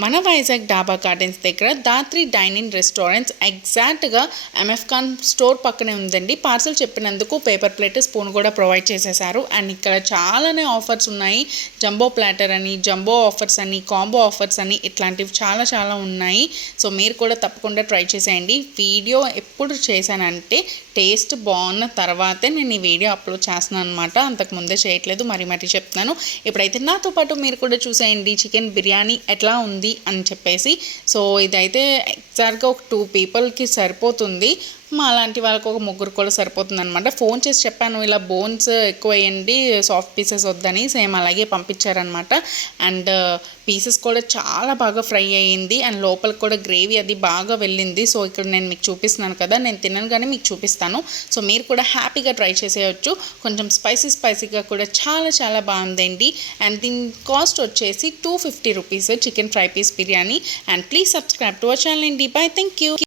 మన వైజాగ్ డాబా గార్డెన్స్ దగ్గర దాత్రి డైనింగ్ రెస్టారెంట్స్ ఎగ్జాక్ట్గా ఎంఎఫ్ ఖాన్ స్టోర్ పక్కనే ఉందండి. పార్సల్ చెప్పినందుకు పేపర్ ప్లేట్ స్పూన్ కూడా ప్రొవైడ్ చేసేసారు. అండ్ ఇక్కడ చాలానే ఆఫర్స్ ఉన్నాయి. జంబో ప్లాటర్ అని, జంబో ఆఫర్స్ అని, కాంబో ఆఫర్స్ అని ఇట్లాంటివి చాలా చాలా ఉన్నాయి. సో మీరు కూడా తప్పకుండా ట్రై చేసేయండి. వీడియో ఎప్పుడు చేశానంటే టేస్ట్ బాగున్న తర్వాతే నేను ఈ వీడియో అప్లోడ్ చేస్తున్నాను అనమాట. అంతకుముందే చేయట్లేదు, మరి చెప్తున్నాను. ఇప్పుడైతే నాతో పాటు మీరు కూడా చూసేయండి చికెన్ బిర్యానీ ఎట్లా ఉంది అని చెప్పేసి. సో ఇదైతే ఎగ్జాక్ట్గా ఒక 2 పీపుల్కి సరిపోతుంది. మా అలాంటి వాళ్ళకి ఒక 3 కూడా సరిపోతుంది అనమాట. ఫోన్ చేసి చెప్పాను ఇలా బోన్స్ ఎక్కువ వేయండి, సాఫ్ట్ పీసెస్ వద్దని. సేమ్ అలాగే పంపించారనమాట. అండ్ పీసెస్ కూడా చాలా బాగా ఫ్రై అయ్యింది. అండ్ లోపలికి కూడా గ్రేవీ అది బాగా వెళ్ళింది. సో ఇక్కడ నేను మీకు చూపిస్తున్నాను కదా, నేను తిన్నాను కానీ మీకు చూపిస్తాను. సో మీరు కూడా హ్యాపీగా ట్రై చేసేయచ్చు. కొంచెం స్పైసీగా కూడా చాలా చాలా బాగుందండి. అండ్ దీని కాస్ట్ వచ్చేసి 250 rupees chicken fry piece biryani. And please subscribe to our channel అండి. Bye, thank you.